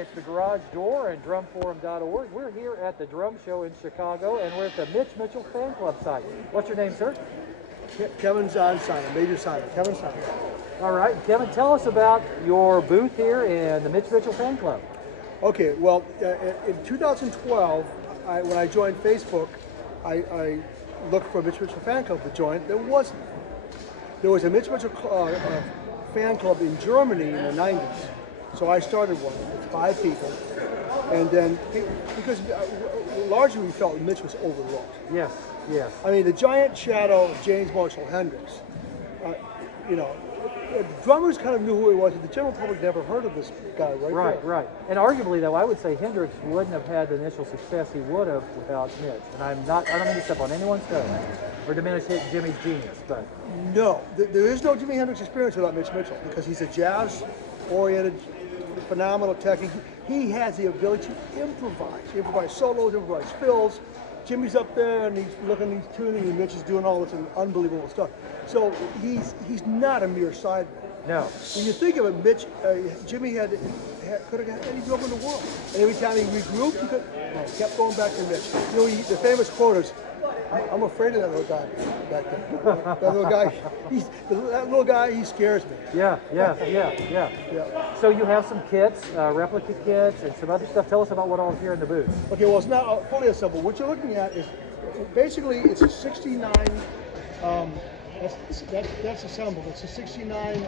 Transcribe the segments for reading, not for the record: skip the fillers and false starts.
It's the Garage Door and drumforum.org. We're here at the drum show in Chicago, and we're at the Mitch Mitchell fan club site. What's your name, sir? Kevin's on sign, major sign. Kevin sign. All right, Kevin, tell us about your booth here in the Mitch Mitchell fan club. Okay, well, in 2012, when I joined Facebook, I looked for a Mitch Mitchell fan club to join. There wasn't. There was a Mitch Mitchell fan club in Germany in the 90s. So I started one with 5 people. And then, because largely we felt Mitch was overlooked. Yes, yes. I mean, the giant shadow of James Marshall Hendrix, you know, drummers kind of knew who he was, but the general public never heard of this guy, right? Right. And arguably, though, I would say Hendrix wouldn't have had the initial success he would have without Mitch. And I don't mean to step on anyone's toes or diminish Jimmy's genius, but no, there is no Jimi Hendrix experience without Mitch Mitchell, because he's a jazz-oriented, phenomenal technique. He has the ability to improvise solos, improvise fills. Jimmy's up there and he's looking, he's tuning, and Mitch is doing all this unbelievable stuff. So he's not a mere sideman. no. When you think of it, Mitch, Jimmy could have got any drum in the world. And every time he regrouped, he kept going back to Mitch. You know, the famous quote is, I'm afraid of that little guy back there. That little guy, he scares me. Yeah. So you have some kits, replica kits, and some other stuff. Tell us about what all is here in the booth. Okay, well, it's not fully assembled. What you're looking at is, basically, it's a 69, that's assembled. It's a 69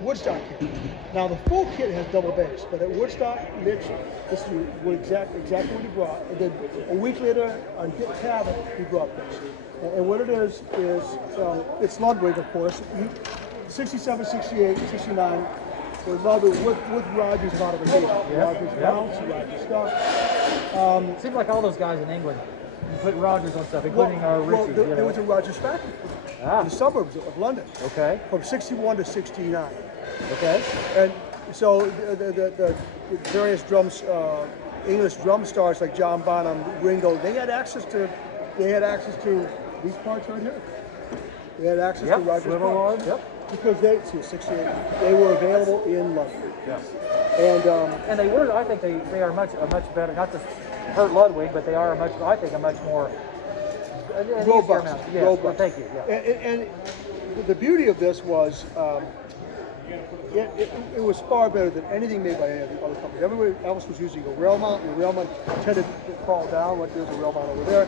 Woodstock kit. Now, the full kit has double bass, but at Woodstock, Mitch, this is exactly what he brought. And then a week later, on Get Cabot, he brought this. And what it is it's Ludwig, of course. 67, 68, 69. With Ludwig, with Rogers modification. Rogers bounce, Rogers stuff. Seems like all those guys in England put Rogers on stuff, including Richie. There was a Rogers factory in the suburbs of London. Okay. From 61 to 69. Okay. And so the various English drum stars like John Bonham, Ringo, they had access to these parts right here. They had access to Rogers parts. Because they were available in London. Yes. And they were. I think they are much better. Not to hurt Ludwig, but they are a much more robust. Yes, thank you. Yeah. And the beauty of this was it was far better than anything made by any of the other companies. Everybody else was using a rail mount, and the rail mount tended to fall down, like there's a rail mount over there.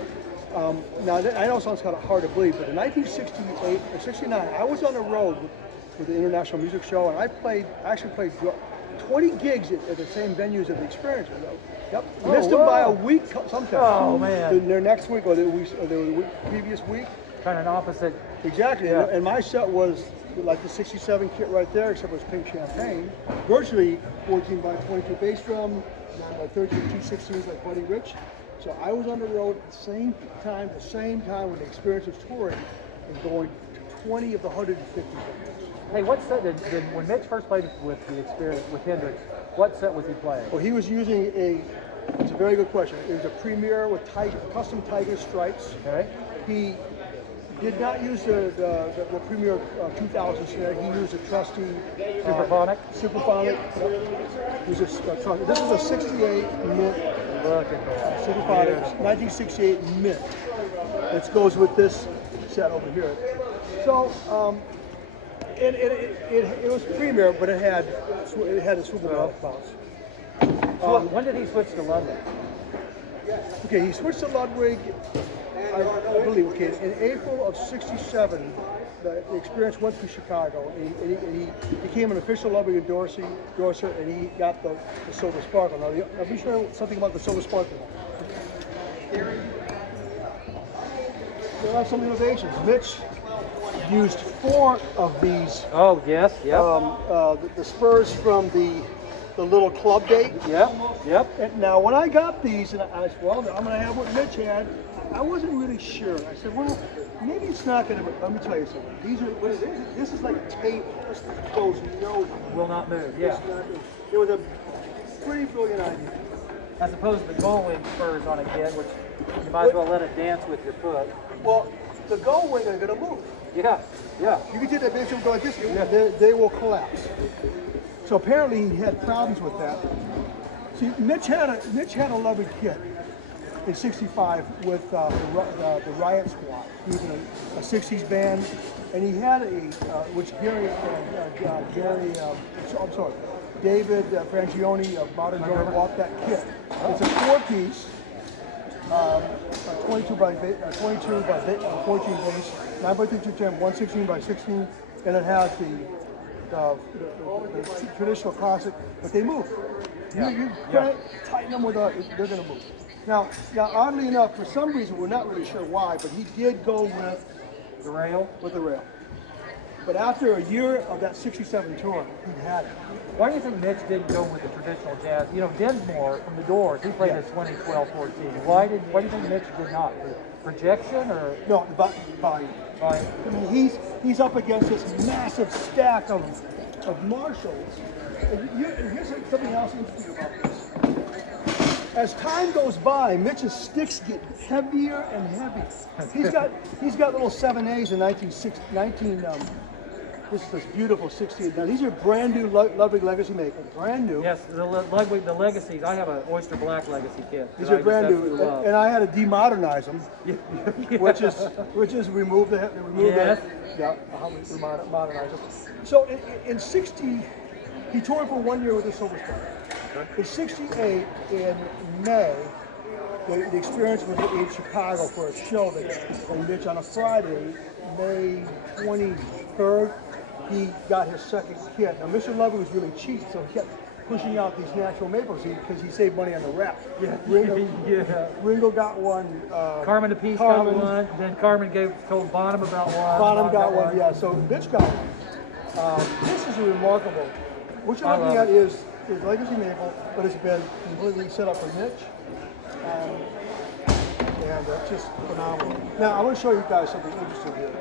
Now, I know it sounds kind of hard to believe, but in 1968 or 69, I was on the road with the International Music Show, and I actually played 20 gigs at the same venues of the Experience. Missed them by a week sometimes. Oh, man. Their next week or the previous week. Kind of an opposite. Exactly. Yeah. And my set was like the 67 kit right there, except it was pink champagne. Virtually 14 by 22 bass drum, 9 by 13 T16s like Buddy Rich. So I was on the road at the same time when the Experience was touring and going to 20 of the 150 venues. Hey, what set when Mitch first played with the Experience with Hendrix, what set was he playing? Well, he was using it's a very good question. It was a Premier with custom Tiger stripes. Okay. He did not use the Premier 2000 snare. He used a trusty Superphonic. This is a 68 mint. Look at that. Superphonic, 1968 mint. This goes with this set over here. So, it was Premier, but it had a swivel bounce. So when did he switch to Ludwig? Okay, he switched to Ludwig, I believe, in April of 67, the Experience went to Chicago, and he became an official Ludwig endorser, and he got the Silver Sparkle. Now, I'll be sure something about the Silver Sparkle. There are some innovations. Mitch used 4 of these. Oh, yes, yep. The spurs from the little club date. Yep. And now, when I got these, and I said, well, I'm going to have what Mitch had, I wasn't really sure. I said, well, maybe it's not going to. Let me tell you something. This is like tape. This goes nowhere. Will not move. Yeah. It was a pretty brilliant idea. As opposed to the Goldwing spurs on a kid, which you might as well let it dance with your foot. Well, the Goldwing are going to move. Yeah. You can take that bass drum go like this. They will collapse. So apparently he had problems with that. See, Mitch had a Ludwig kit in '65 with the Riot Squad. He was in a '60s band, and he had which David Frangione of Modern Drummer bought that kit. It's a 4-piece, 22 by 14 bass, 9x3210, 116 by 16, and it has the traditional classic, but they move. You tighten them with they're going to move. Now, oddly enough, for some reason, we're not really sure why, but he did go with the rail. With the rail. But after a year of that '67 tour, he had it. Why do you think Mitch didn't go with the traditional jazz? You know, Dinsmore from the Doors, he played in 2012-14. Why do you think Mitch did not? Projection or no? Volume. I mean, he's up against this massive stack of Marshalls. Here's something else interesting about this. As time goes by, Mitch's sticks get heavier and heavier. He's got little 7As in 19. This is this beautiful '68. Now these are brand new Ludwig Legacy maker, brand new. Yes, the Ludwig, the Legacies. I have an Oyster Black Legacy kit. These are brand new, and I had to demodernize them, which is remove the modernize them. So in '60, he toured for 1 year with the Silver Star. In '68, in May, the experience was in Chicago for a show that Mitch on a Friday, May 23rd. He got his second kit. Now, Mr. Ludwig was really cheap, so he kept pushing out these natural maples because he saved money on the wrap. Yeah. Ringo got one. Carmen DePiece got one. Then Carmen told Bonham about one. Bonham got one, yeah. So Mitch got one. This is a remarkable. What you're looking at is Legacy maple, but it's been completely set up for Mitch. And it's just phenomenal. Now, I want to show you guys something interesting here.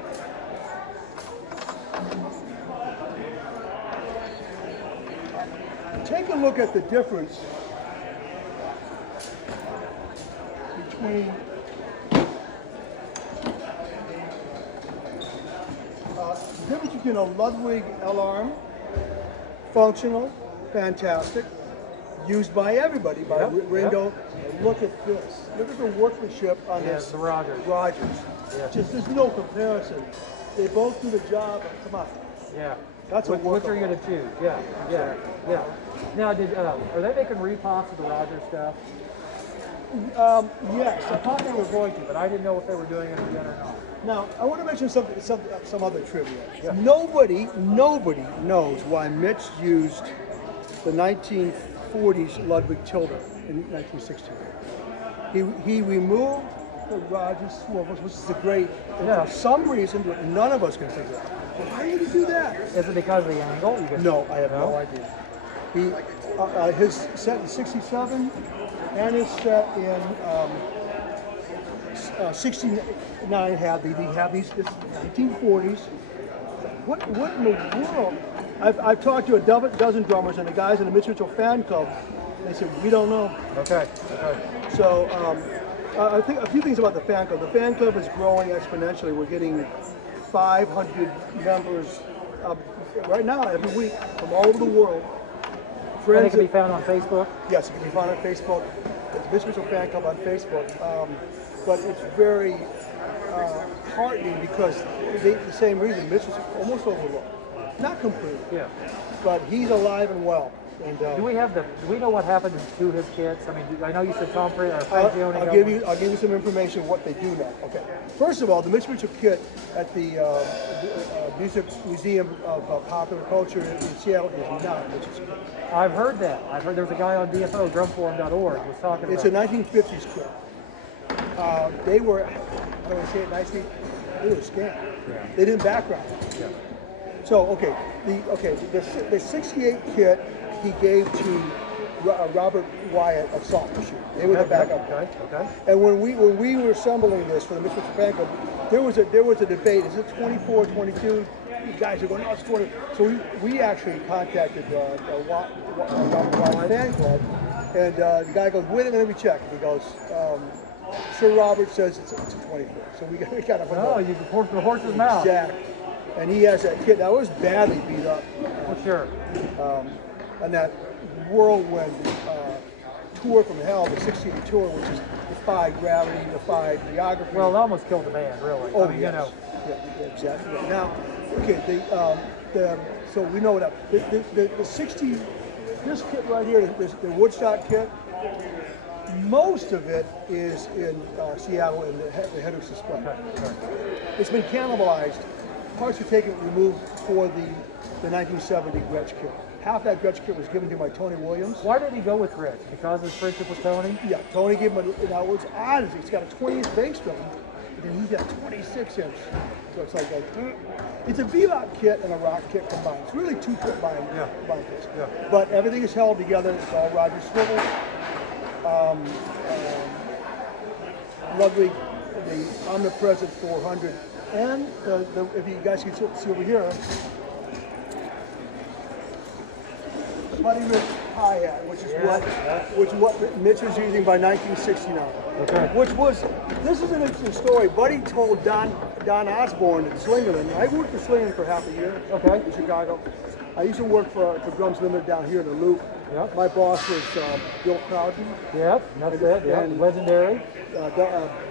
Take a look at the difference between a Ludwig L-arm, functional, fantastic, used by everybody, by Ringo. Yep. Look at this. Look at the workmanship on this. The Rogers. Yeah. Just there's no comparison. They both do the job. Come on. Yeah. That's which are you going to choose? Yeah. Now, are they making repops of the Rogers stuff? Yes. I thought they were going to, but I didn't know if they were doing it again or not. Now, I want to mention some other trivia. Yeah. Nobody knows why Mitch used the 1940s Ludwig Tilda in 1960. He removed the Rogers swivels, which is a great. For some reason, none of us can figure out. Why did he do that? Is it because of the angle? No, I have no idea. His set in '67 and his set in '69 have these 1940s. What in the world? I've talked to a dozen drummers and the guys in the Mitch Mitchell fan club. They said we don't know. Okay. So I think a few things about the fan club. The fan club is growing exponentially. We're getting 500 members right now every week from all over the world. And it can be found on Facebook? Yes, it can be found on Facebook. It's Mitch Mitchell Fan Club on Facebook. But it's very heartening because the same reason Mitch is almost overlooked. Not completely. Yeah. But he's alive and well. And, do we know what happened to his kits? I mean, I know you said Tom Frey or I'll give you some information what they do now. Okay. First of all, the Mitch Mitchell kit at the Museum of Popular Culture in Seattle is not Mitchell's kit. I've heard that. I've heard there's a guy on DFO, drumforum.org, was talking about it. It's a 1950s kit. They were, I don't want to say it nicely, they were scammed. Yeah. They didn't background it. Yeah. So, the '68 kit he gave to Robert Wyatt of Salt Machine. They were the backup. Okay. And when we were assembling this for the Mitch Mitchell Fan Club, there was a debate. Is it 24, 22? You guys are going, no, it's 20. So we actually contacted Robert Wyatt Fan Club, and the guy goes, wait a minute, let me check. And he goes, Sir Robert says it's a 24. So we got up. Oh, you can pour from the horse's mouth. Exactly. And he has that kit. Now, it was badly beat up. For sure. whirlwind tour from hell, the 16 tour, which is defied gravity, defied geography. Well, it almost killed the band, really. Oh, I mean, yes. you know. Yeah, exactly. Right. Now, okay, so we know that the 60, this kit right here, the Woodstock kit, most of it is in Seattle in the Hendrix display. It's been cannibalized. Parts were taken and removed for the 1970 Gretsch kit. Half that Gretsch kit was given to by Tony Williams. Why did he go with Rich? Because of his friendship with Tony? Yeah, Tony gave him now what's odd is it's got a 20-inch bass drum, but then he's got 26-inch. So it's like it's a V-Lock kit and a rock kit combined. It's really two kit combined kits. Yeah. But everything is held together. It's all Roger Swivel. Ludwig, the omnipresent 400, and if you guys can see over here, the Buddy Rich hi-hat, which is what Mitch was using by 1969. Okay. This is an interesting story. Buddy told Don Osborne at Slingerland. I worked for Slingerland for half a year in Chicago. I used to work for Drums Limited down here in the Loop. Yep. My boss was Bill Crowden. Yep, that's it. Yeah, legendary.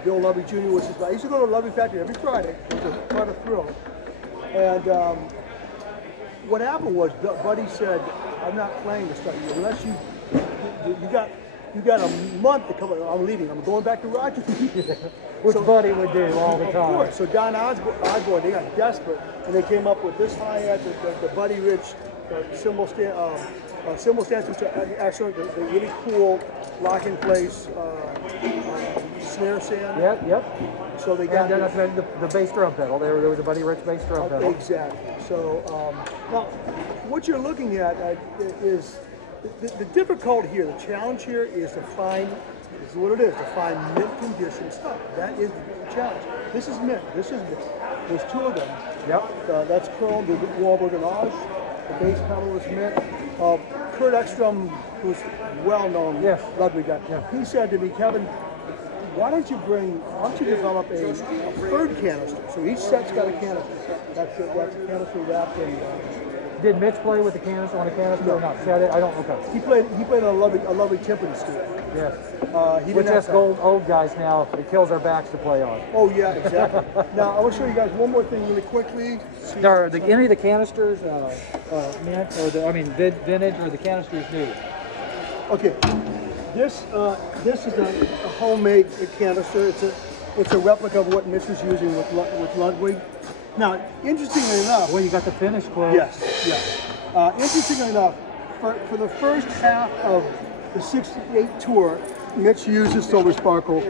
Bill Ludwig Jr., which is I used to go to the Ludwig factory every Friday. It was quite a thrill. And what happened was Buddy said, "I'm not playing this stuff unless you got a month to come. I'm leaving. I'm going back to Rogers." Which Buddy would do all the time. Of course. So Don Osborne, they got desperate, and they came up with this hi-hat, the Buddy Rich cymbal stands, which are actually the really cool lock-in-place snare stand. Yep. So they got the bass drum pedal. There was a Buddy Rich bass drum pedal. Exactly. So now, what you're looking at is the difficulty here. The challenge here is to find. This is what it is, to find mint condition stuff. That is the challenge. This is mint. This is mint. There's two of them. Yep. That's Chrome, the Wahlberg and Osh. The bass pedal is mint. Kurt Ekstrom, who's well known, Ludwig guy, he said to me, "Kevin, why don't you develop a third canister?" So each set's got a canister. That's a canister wrapped in. Did Mitch play with the canister on a canister or not? See, I don't. Okay. He played on a lovely timpani steel. Yes. Which us old guys now, it kills our backs to play on. Oh yeah, exactly. Now I want to show you guys one more thing really quickly. Are any of the canisters mint or vintage or the canisters new? Okay. This is a homemade canister. It's a replica of what Mitch was using with Ludwig. Now, interestingly enough, well, you got the finish close. Yes. Interestingly enough, for the first half of the '68 tour, Mitch used the Silver Sparkle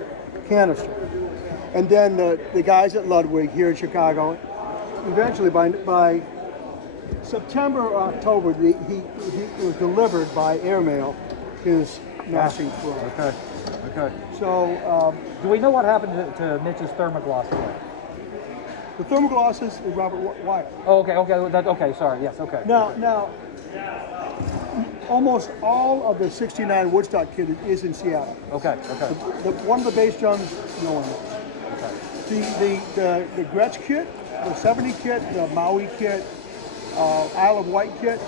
canister, and then the guys at Ludwig here in Chicago, eventually by September or October, he was delivered by airmail his mastering flow. Okay. So, do we know what happened to Mitch's thermogloss play? The thermoglosses is Robert Wyatt. Oh, okay. Sorry. Yes. Okay. Now, almost all of the '69 Woodstock kit is in Seattle. Okay. One of the bass drums, no one knows. Okay. The Gretsch kit, the '70 kit, the Maui kit, Isle of Wight kit.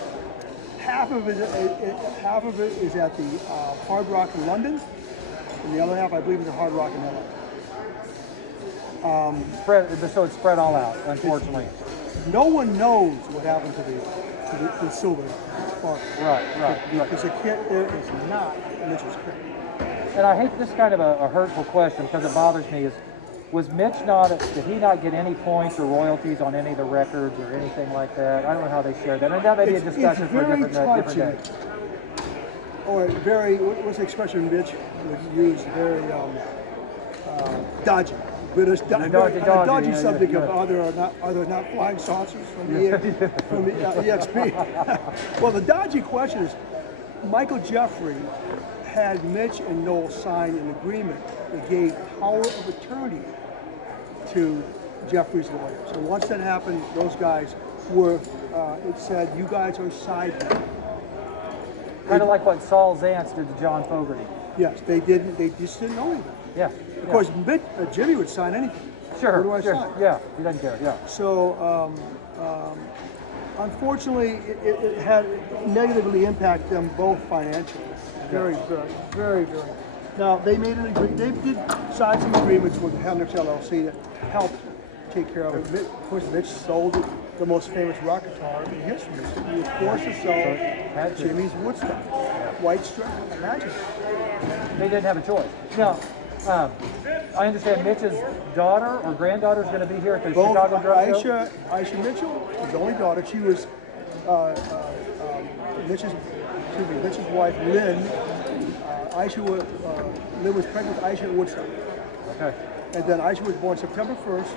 Half of it is at the Hard Rock in London, and the other half, I believe, is at Hard Rock in LA. So it's spread all out, unfortunately. No one knows what happened to the Silver Sparkle. Right. Because the kit there is not Mitchell's kit. And I hate this kind of a hurtful question because it bothers me. Did he not get any points or royalties on any of the records or anything like that? I don't know how they share that. And that may be a discussion for a different day. Or what's the expression Mitch would use? Very dodgy. British dodgy subject of are there not flying saucers from the EXP? Well, the dodgy question is, Michael Jeffrey had Mitch and Noel sign an agreement that gave power of attorney to Jeffrey's lawyer. So once that happened, those guys were, it said, you guys are sidemen. Kind of like what Saul Zantz did to John Fogerty. Yes, they just didn't know anything. Yeah. Of course, Jimmy would sign anything. Sure. What do I sign? Yeah, he doesn't care. Yeah. So Unfortunately, it had negatively impacted them both financially. Very. Now, they made an agreement, they did sign some agreements with Hendrix LLC to help take care of it. Of course, Mitch sold the most famous rock guitar in history. He was forced to sell Jimmy's Woodstock. White strap, imagine. They didn't have a choice. Now, I understand Mitch's daughter or granddaughter is going to be here at the Chicago Drum Show. Aisha Mitchell, his only daughter, she was Mitch's wife, Lynn. Lynn was pregnant with Aisha at Woodstock. Okay. And then Aisha was born September 1st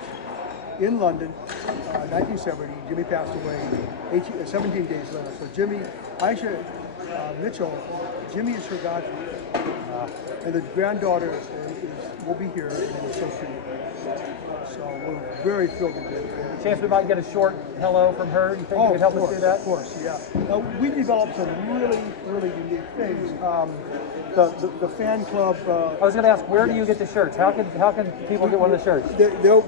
in London, 1970. Jimmy passed away 17 days later. So Aisha Mitchell, Jimmy is her godfather. And the granddaughter will be here, and it's so sweet. So we're very thrilled to get it. Chance we might get a short hello from her. You think you could help us do that? Of course, yeah. We developed some really unique things. The fan club. I was going to ask, where do you get the shirts? How can people get one of the shirts?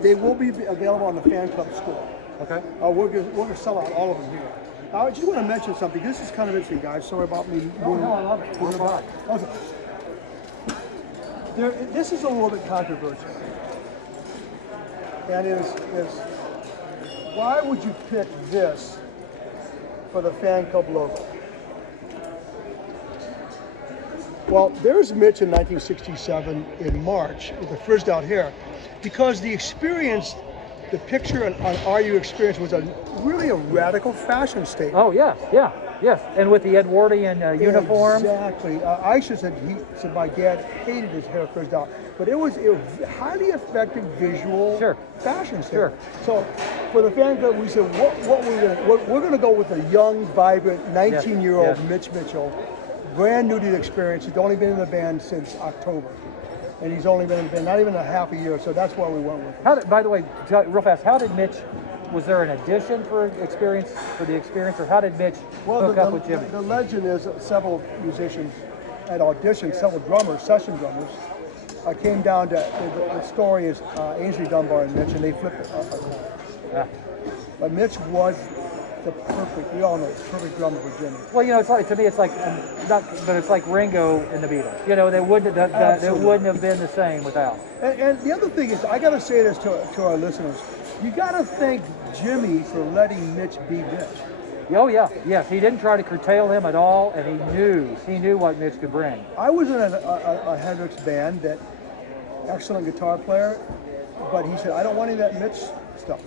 They will be available on the fan club store. Okay. We're going to sell out all of them here. I just want to mention something. This is kind of interesting, guys. Sorry about me. Oh, no, I love it. We're fine. Okay. This is a little bit controversial. And is why would you pick this for the fan club logo? Well, there's Mitch in 1967 in March, with the frizzed out hair, because the picture on RU Experience was really a radical fashion statement. Oh, yes, and with the Edwardian uniform. Exactly. Aisha said my dad hated his hair frizzed out, but it was a highly effective visual fashion statement. So for the fan club, we said we're going to go with a young, vibrant 19-year-old Mitch Mitchell, brand new to the Experience. He's only been in the band since October. And he's only been in the band not even a half a year, so that's why we went with it. By the way, real fast, how did Mitch, was there an audition for the experience, or how did Mitch hook up with Jimmy? The legend is that several musicians at audition, several drummers, session drummers, came down to, the story is Ainsley Dunbar and Mitch, and they flipped a coin. Yeah. But Mitch was the perfect drummer for Jimmy. Well, it's like, to me, it's like, it's like Ringo and the Beatles. They wouldn't have been the same without. And the other thing is, I got to say this to our listeners, you got to thank Jimmy for letting Mitch be Mitch. Oh yeah, yes, he didn't try to curtail him at all, and he knew what Mitch could bring. I was in a Hendrix band, that excellent guitar player, but he said, I don't want any of that Mitch stuff.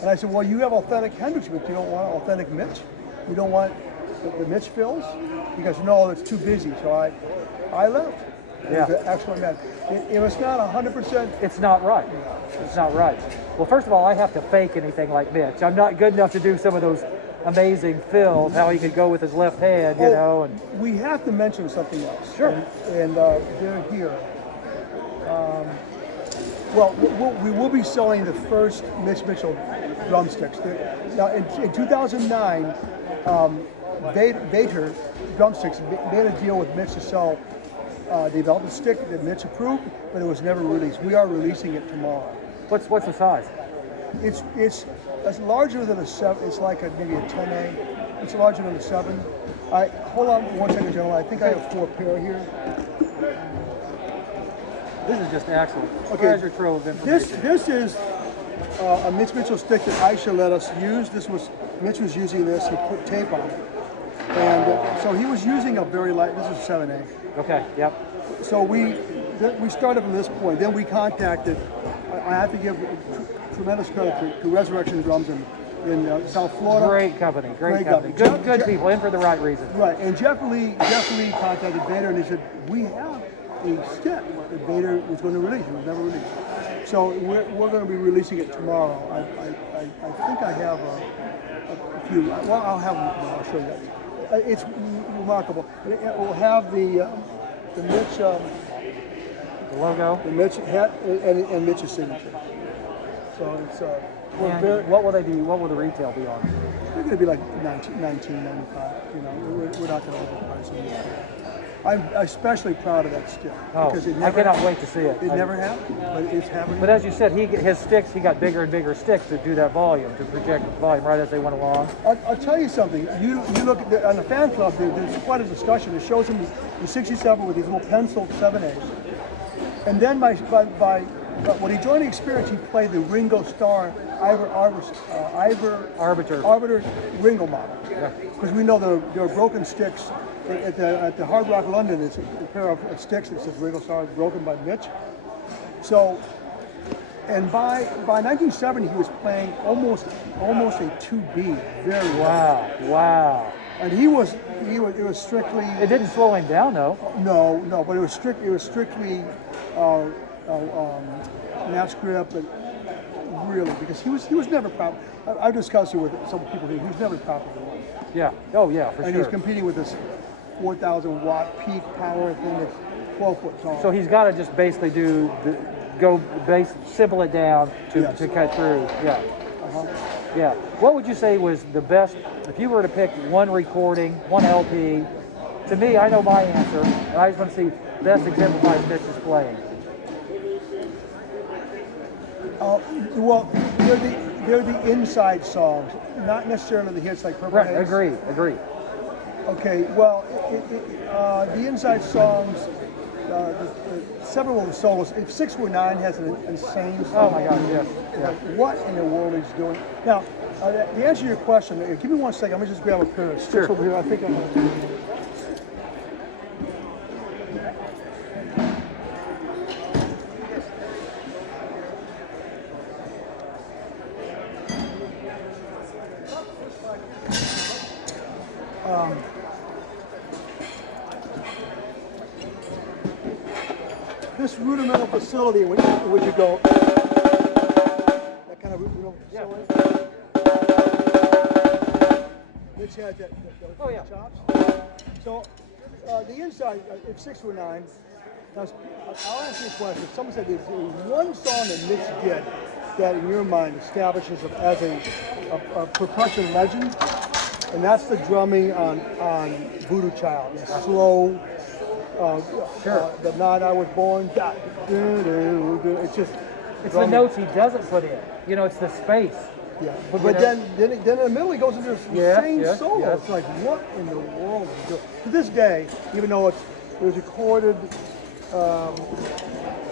And I said, well, you have authentic Hendrix, but you don't want authentic Mitch? You don't want the Mitch fills? He goes, no, it's too busy. So I left. It was an excellent man. It was not 100%. It's not right. It's not right. Well, first of all, I have to fake anything like Mitch. I'm not good enough to do some of those amazing fills, how he could go with his left hand, And we have to mention something else. Sure. And they're here. We will be selling the first Mitch Mitchell drumsticks. Now, in 2009, Vater Drumsticks made a deal with Mitch to sell. They developed a stick that Mitch approved, but it was never released. We are releasing it tomorrow. What's the size? It's larger than a 7. It's like maybe a 10A. It's larger than a 7. Hold on one second, gentlemen. I think I have 4 pair here. This is just excellent. Okay. Treasure trove of information. This is a Mitch Mitchell stick that Aisha let us use. Mitch was using this. He put tape on it, and so he was using a very light. This is 7A. Okay. Yep. So we started from this point. Then we contacted. I have to give tremendous credit to Resurrection Drums in South Florida. Great company. Good people, in for the right reason. Right. And Jeff Lee contacted Vader, and he said, we have a stick that Vader was going to release. It was never released. So we're going to be releasing it tomorrow. I think I have a few. Well, I'll have them tomorrow. I'll show you. It's remarkable. It will have the Mitch, the logo, the Mitch hat, and Mitch's signature. So it's. What will they be? What will the retail be on? They're going to be like $19.95. We're not going to overprice them. I'm especially proud of that stick. Oh, because it I never, cannot wait to see it. It never happened, but it's happening. But as you said, his sticks, he got bigger and bigger sticks to do that volume, to project the volume right as they went along. I'll tell you something. You look at on the fan club. There's quite a discussion. It shows him the 67 with these little penciled 7/8, and then when he joined the Experience, he played the Ringo Starr Arbiter Ringo model. Because we know there are broken sticks at the Hard Rock London. It's a pair of sticks that says Ringo Starr broken by Mitch. So, and by 1970, he was playing almost a 2B. Very well. Wow. And it was strictly. It didn't slow him down though. No, but it was strictly match grip, and really, because he was never proper. I've discussed it with some people here. He was never properly run. Yeah. Oh yeah, for sure. And he's competing with this 4,000 watt peak power thing that's 12 foot tall. So he's got to just basically simple it down to cut through. Yeah. Yeah. What would you say was the best, if you were to pick one recording, one LP? To me, I know my answer, and I just want to see best exemplifies Mitch's playing. Well, they're the inside songs, not necessarily the hits like Purple Haze. Agree. Okay, well, the inside songs, several of the solos. If 619 has an insane song. Oh my God, yes. What in the world he's doing? Now, the answer to your question, give me 1 second. I'm going to just grab a pair of sticks over here. I think I'm going to. This rudimental facility in which you go, that kind of facility. Mitch had those chops. So the inside, if 619, now, I'll answer your question. Someone said there's one song that Mitch did that in your mind establishes him as a percussion legend, and that's the drumming on Voodoo Child, the slow. The night I was born. It's just. It's the notes he doesn't put in. You know, it's the space. Yeah. But then in the middle he goes into this insane solo. Yes. It's like, what in the world is he doing? To this day, even though it was recorded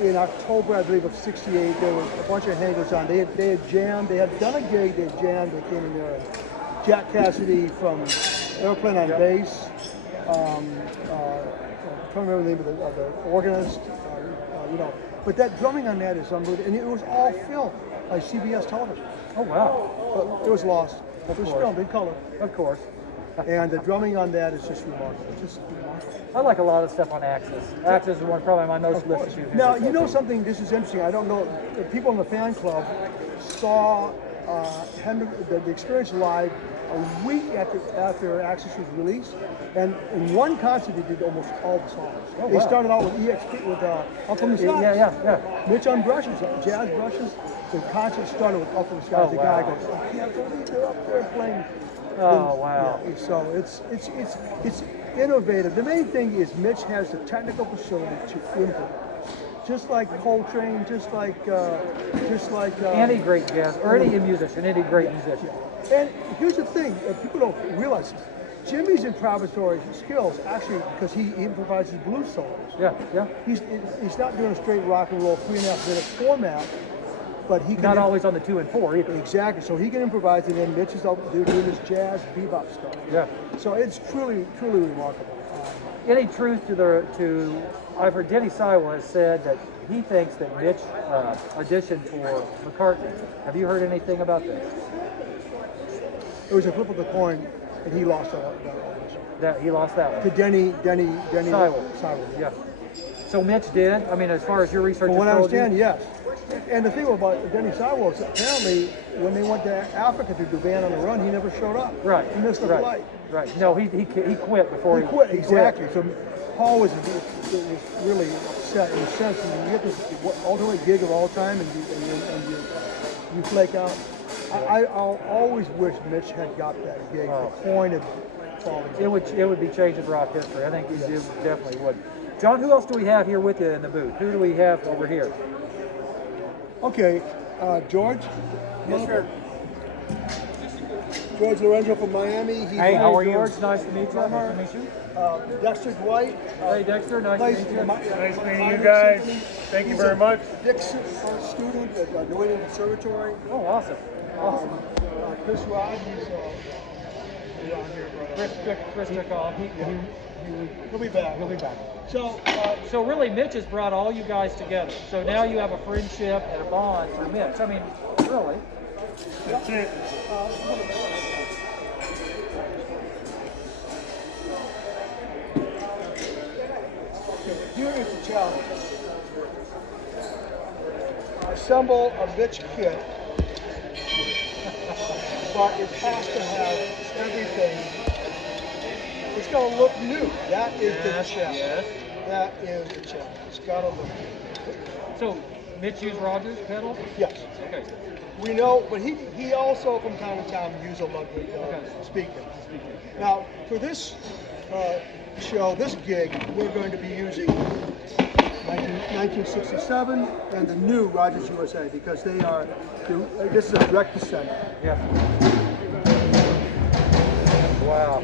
in October, I believe, of '68, there was a bunch of hangers on. They had jammed. They had done a gig. They had jammed. They came in there. Jack Cassidy from Airplane on bass. I can't remember the name of the organist, but that drumming on that is unbelievable, and it was all filmed by CBS television. Oh wow! But it was lost. It was filmed in color. Of course. And the drumming on that is just remarkable. I like a lot of stuff on Axis. Axis is one probably my most listened to. Now, you know something, this is interesting. I don't know, people in the fan club saw the Experience live a week after Axis was released, and in one concert they did almost all the songs. Oh, they wow. started out with EXP, with Up from the Skies. Yeah. Mitch on brushes, jazz brushes. The concert started with Up from the Skies. Oh, the guy goes, I can't believe they're up there playing. Oh, wow. Yeah, so it's innovative. The main thing is Mitch has the technical facility to improvise. Just like Coltrane, just like any great jazz, or any musician, any great musician. And here's the thing, people don't realize this. Jimmy's improvisatory skills, actually, because he improvises blues solos. Yeah. He's not doing a straight rock and roll 3.5-minute format, but he can not always on the 2 and 4 either. Exactly. So he can improvise, and then Mitch is out there doing this jazz bebop stuff. Yeah. So it's truly remarkable. Any truth to I've heard Denny Saiwa has said that he thinks that Mitch auditioned for McCartney. Have you heard anything about this? It was a flip of the coin, and he lost that audition. That he lost that one. To Denny Saiwa. Yeah. So Mitch did. I mean, as far as your research, from what I understand, yes. And the thing about Denny Saiwa is apparently when they went to Africa to do Band on the Run, he never showed up. Right. He missed the flight. Right. No, he quit before he quit. Exactly. So Paul was really upset in the sense that you get this ultimate gig of all time and you flake out. I'll always wish Mitch had got that gig. The coin had qualities. It would be changing rock history. I think it definitely would. John, who else do we have here with you in the booth? Who do we have over here? Okay, George. Yes, sir. George Lorenzo from Miami. He's Hey, how are you? George. George, nice to meet you. Nice to meet you. Dexter Dwight. Hey, Dexter, nice to meet you. Nice meeting you guys. Thank you very much. Dixon student at New England Conservatory. Oh, awesome. Awesome. Chris Rod, he's around here, brother. Chris took off. He'll be back. He'll be back. So, really, Mitch has brought all you guys together. So now you have a friendship and a bond for Mitch. I mean, really. That's it. here is the challenge. Assemble a Mitch kit, but it has to have everything. It's got to look new. That is the challenge. Yes. That is the challenge. It's got to look new. So Mitch used Rogers pedal? Yes. Okay. We know, but he also from time to time uses a Ludwig speaker. Now, for this show, this gig, we're going to be using 1967 and the new Rogers USA because they are, this is a direct descent. Yeah. Wow.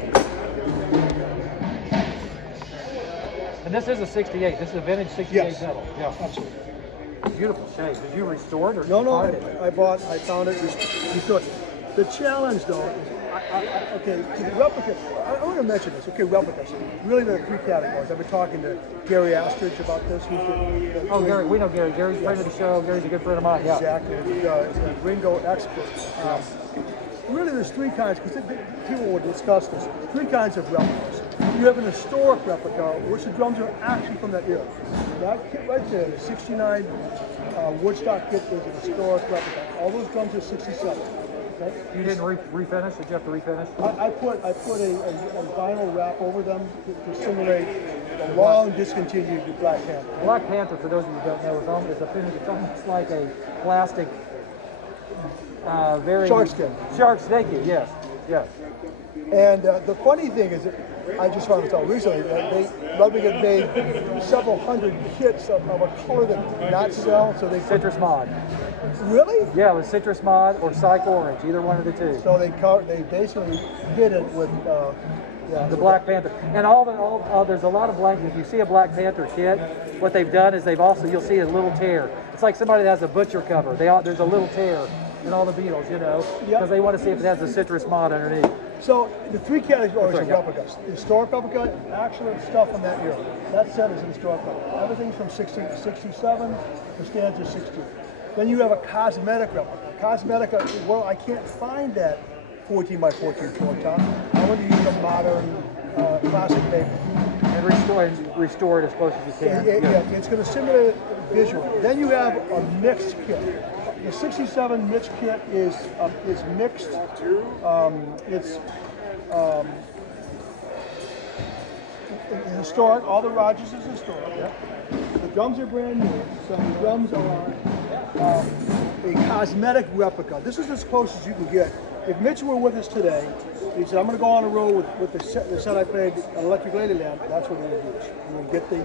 And this is a 68. This is a vintage 68 Yes. pedal. Yeah. Absolutely. Beautiful shape. Did you restore it or No, find it? I found it, restored. The challenge though is, okay, to the replica, I want to mention this, okay, replicas. Really there are three categories. I've been talking to Gary Astridge about this. Oh, Gary, we know Gary. Gary's a friend of the show. Gary's a good friend of mine. Yeah. Exactly. He's a Ringo expert. Really there's three kinds, because people will discuss this, three kinds of replicas. You have an historic replica, which the drums are actually from that era. That kit right there, the 69 Woodstock kit is an historic replica. All those drums are 67. Okay? You didn't refinish? Did you have to refinish? I put a vinyl wrap over them to simulate the long discontinued Black Panther. Black Panther, for those of you who don't know, is a finish. It's almost like a plastic, very Shark skin. Shark skin, yes, yes. And the funny thing is that I just found this out recently that Ludwig had made several hundred kits of a color that did not sell, so they Citrus Mod. Really? Yeah, it was Citrus Mod or Psych Orange, either one of the two. So they basically did it with The Black Panther. And there's a lot of black, if you see a Black Panther kit, what they've done is you'll see a little tear. It's like somebody that has a butcher cover. There's a little tear in all the Beatles, because they want to see if it has the Citrus Mod underneath. So the three categories of replicas: historic replica, actual stuff from that era. That set is an historic replica. Everything's from 67, the stands are 60. Then you have a cosmetic replica. Cosmetic, well, I can't find that 14 by 14 floor top. I want to use a modern classic paper. And restore it as close as you can. It's going to simulate it visually. Then you have a mixed kit. The 67 Mitch kit is mixed. It's historic. All the Rogers is historic. The drums are brand new. So the drums are a cosmetic replica. This is as close as you can get. If Mitch were with us today, he said, I'm going to go on a road with the set I played, an Electric Ladyland. That's what we're going to use. We're going to get the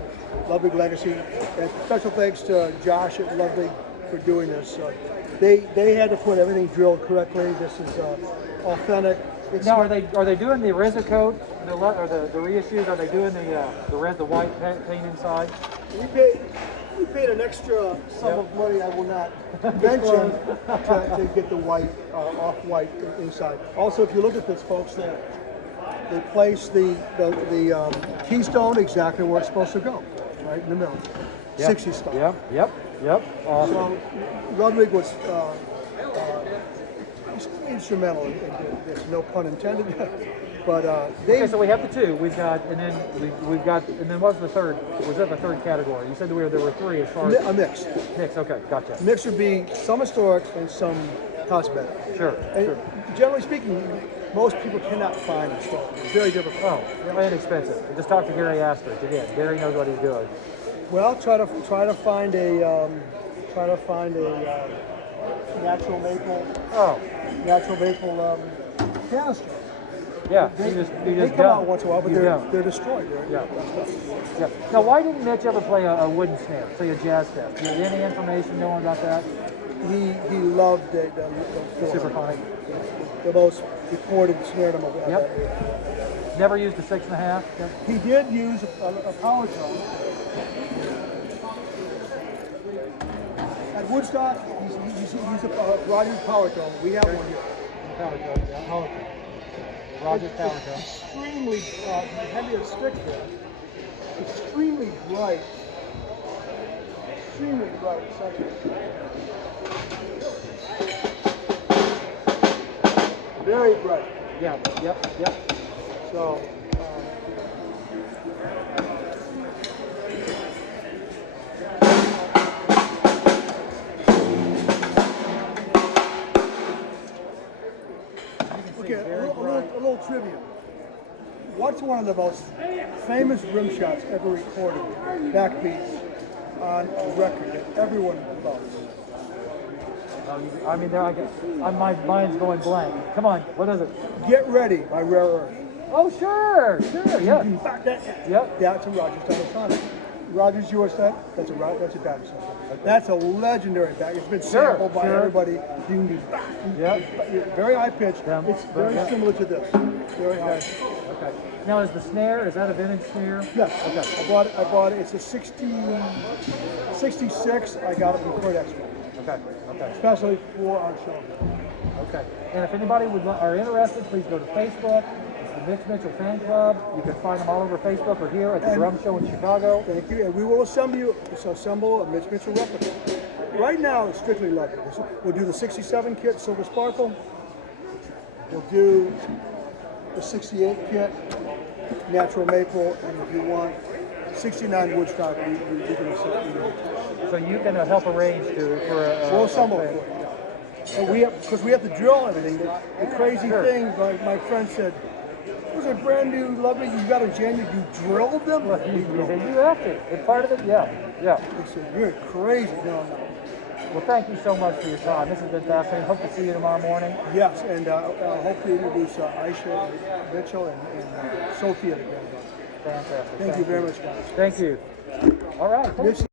Ludwig legacy. And special thanks to Josh at Ludwig for doing this. They had to put everything drilled correctly. This is authentic. Now, are they doing the Reza coat, the reissues? Are they doing the white paint inside? We paid an extra sum of money I will not mention to get the white off-white inside. Also, if you look at this, folks, they place the keystone exactly where it's supposed to go, right in the middle. 60 style. Yep. Awesome. So Ludwig was instrumental in this, no pun intended. But okay, so we have the two. We've got, and then what's the third? Was that the third category? You said there were three as far as a mix. Mix. Okay, gotcha. Mix would be some historic and some cosmetic. Sure. Generally speaking, most people cannot find historic. It's very difficult. Oh, and expensive. Just talk to Gary Astridge again. Gary knows what he's doing. Well, try to find a natural maple. Natural maple canister. Yeah, They, you they just come out don't. once in a while, but You they're don't. destroyed. Yeah. Yeah. Now, why didn't Mitch ever play a wooden snare, say a jazz fest? Do you have any information knowing about that? He loved the Superphonic. the most recorded snare drum of that Yep. era. Never used a 6.5. Yep. He did use a power tone. At Woodstock, he's a Rogers power tone. We have one here. Power tone. Yeah. Power tone. Rogers power tone. Extremely heavy as stick there. Extremely bright. Extremely bright section. Very bright. Yeah. Yep. Yep. So. Okay, a little trivia. What's one of the most famous rim shots ever recorded? Backbeats on a record that everyone loves. I mean, there I guess my mind's going blank. Come on, what is it? Get Ready by Rare Earth. Oh, sure, yeah. Yep. That's a Rogers Diatonic. Rogers yours that? That's a Dodge song. That's a legendary back. It's been sampled by everybody. Very high pitch. It's very similar to this. Very high. Okay. Now, is the snare, is that a vintage snare? Yes. Okay. I bought it. It's a 66. I got it from Kurt Extra. Okay. Okay. Especially for our show. Okay. And if anybody are interested, please go to Facebook. It's the Mitch Mitchell Fan Club. You can find them all over Facebook or here at the Drum Show in Chicago. Thank you. And we will assemble a Mitch Mitchell replica. Right now, it's strictly Ludwig. We'll do the 67 kit, Silver Sparkle. We'll do the 68 kit, Natural Maple. And if you want 69 Woodstock, we can assemble. So you can help arrange for We'll assemble it for you. And because we have to drill everything. The crazy thing, my friend said, it was a brand new Ludwig. You got a January. You drilled them. Well, you have to. It's part of it. Yeah. They said, you're crazy. No. Well, thank you so much for your time. This has been fascinating. Hope to see you tomorrow morning. Yes, and I hope to introduce Aisha Mitchell and Sophia again. Fantastic. Thank you very much, guys. Thank you. All right.